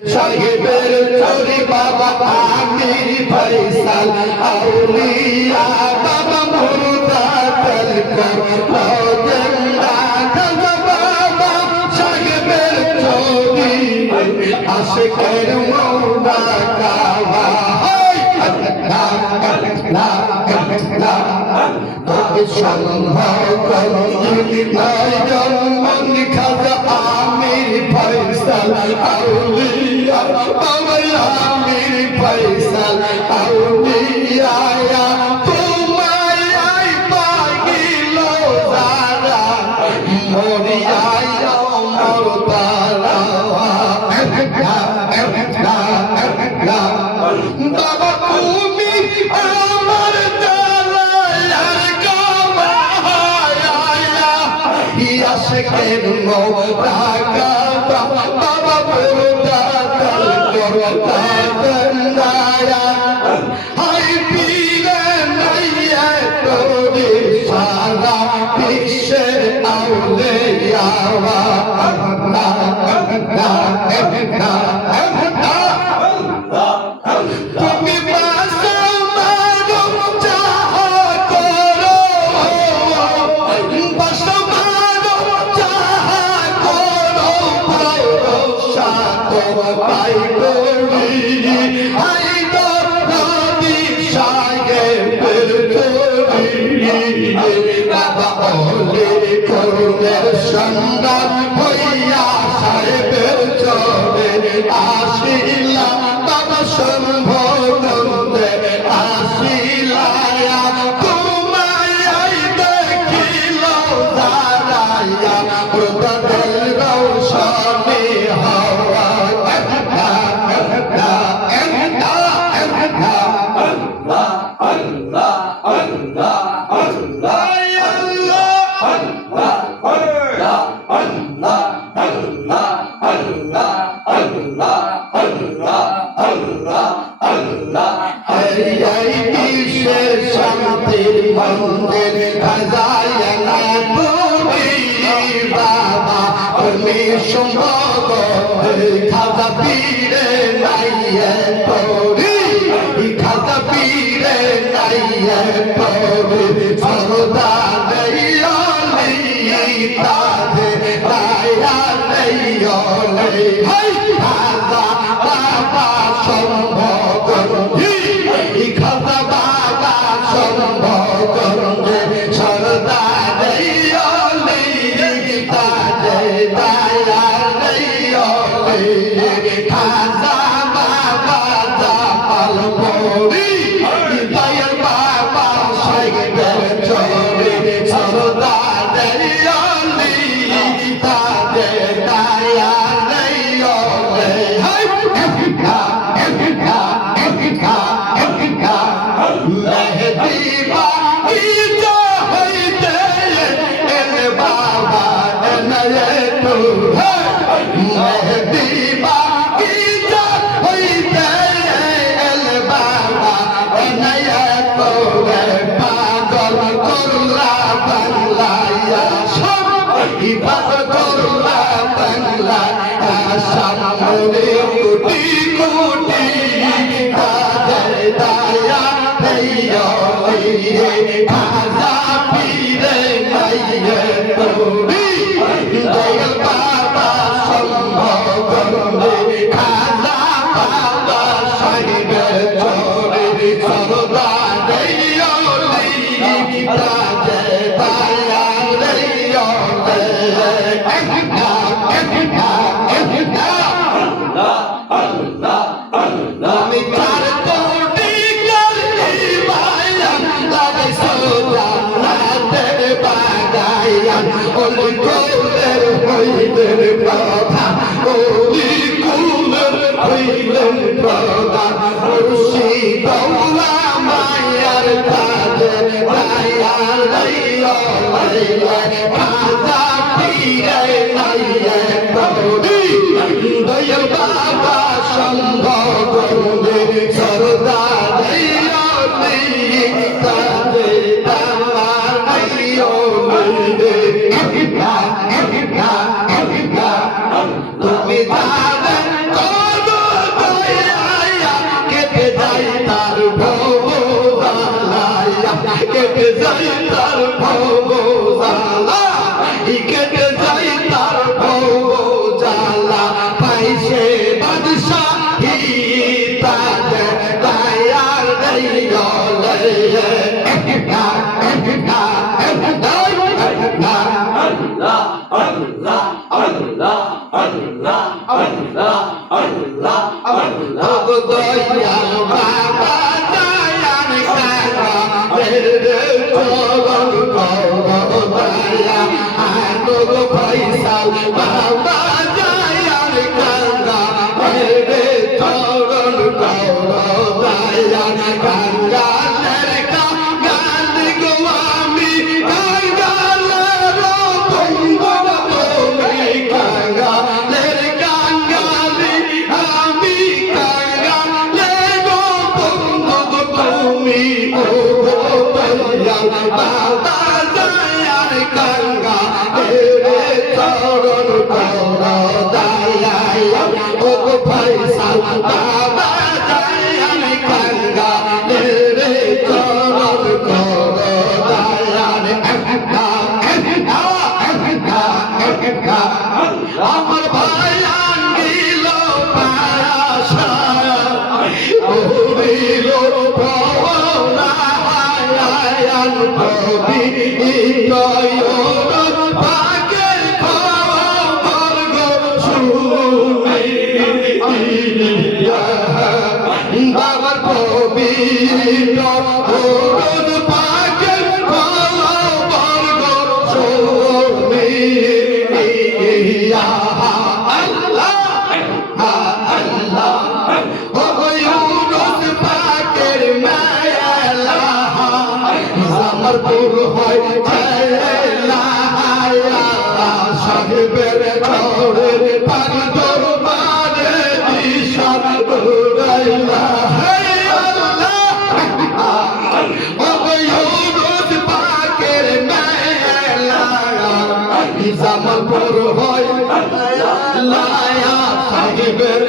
সাহেবের চোরি বাবা আমির ফয়সাল আউলিয়া বাবা মুর্দা তলকর রোজেন্দা খাজা বাবা সাহেবের চোরি আশিকের মৌলা কাওয়া তোকে সম্ভব করি নয়জন মন খাজা আমির ফয়সাল আউলিয়া বাবা আমির ফয়সাল আউলিয়া তোমায় পাগিল যারা মরিয়া মরতারা বাবা তুমি আমার দয়ার কাওয়ায়া ইয়াশকের মওলা কাবা বাবা মুর্দা তলকর রোজেন্দা হাই পীরে নাইয়ে তোরে সারা বিশ্বের আউলিয়া তুমি পাই করি হাই তো নদী সাহেবের করি বাবা ওলে করুণের সন্ধান হইয়া সাহেবের চরে আসিলা বাবা সম্ভবন্দে আসিলা তোমায় দেখিল দাঁড়াইয়া প্রতাদের রৌশনে হওয়া শান্তির মন্দির খাজানা তুমি বাবা তুমি সম্ভব খাজা পীরে নাইয়ে তোরি খাজা পীরে নাইয়ে তোরি সরদা নেইয়লি তাজে রায়া নেইয়লি হাই খাজা বাবা সম্ভব খাজা বাবা সম্ভব সরদা নেইয়লি তাজে রায়া নেইয়লি খাজা বাবা জামাল পরি দয়াল বাবা সাহেবের চরে সরদা নেইয়লি তাজে রায়া নেইয়লি হাই মেহদি বাগিচা হইতে এল বাবা নয়ে তু মেহদি বাগিচা হইতে এল বাবা নয়ে তু পাগল করলা বাংলায়া সব পাগল করলা বাংলায়া সামনে কোটি কোটি কাদের দায়া খাজা পীরে নাইয়ে তোরি দয়াল বাবা সম্ভব খাজা বাবা সাহেবের চরে সরদা নেইয়লি তাজে দায়া আমি কার কোটি গলি বায়ান লাগে সোজানাতের বাগায়ান ওলি কুলের হইলেন প্রধান ওলি কুলের হইলেন প্রধান মুর্শিদ দৌলা মায়ার তাজে রায়া লইয়া খাজা পীরে নাইয়ে তোরি দয়াল বাবা সম্ভব সরদা নেইয়লি তাজে রায়া নেইয়লি তুমি জানেন হিতাতে তায়ার দেয়লে দয়াল বাবা দয়াল কাকা রে চরণ করদয়া আনো পয়সাল বাবা দয়াল কাকা রে চরণ করদয়া কাকা রে কাঙ্গাল গো আমি কাঙ্গালের বন্ধন তুমি কাঙ্গালের কাঙ্গালি আমি কাঙ্গালের বন্ধন তুমি ও দয়াল বাবা দয়াল কাঙ্গা রে চরণ করদয়া ও পয়সাল বাবা দয়াল কাঙ্গা রে চরণ করদয়া আমার ভাইয়ান দিল পাশা দিল পওয়ান কবি নয়ন পাকের খবর গো শুনি বাবার কবি নয়ন পাকের খবর গো শুনি আল্লাহ আল্লাহ ও ইউনুস পাকের মায়ালা জামরপুর হয় ছেলা সাহেবের ঘরের পাগ দরবারে দিশার উড়াইলা হে আল্লাহ ও ইউনুস পাকের মায়ালা জামরপুর হয় লায়া সাহেবের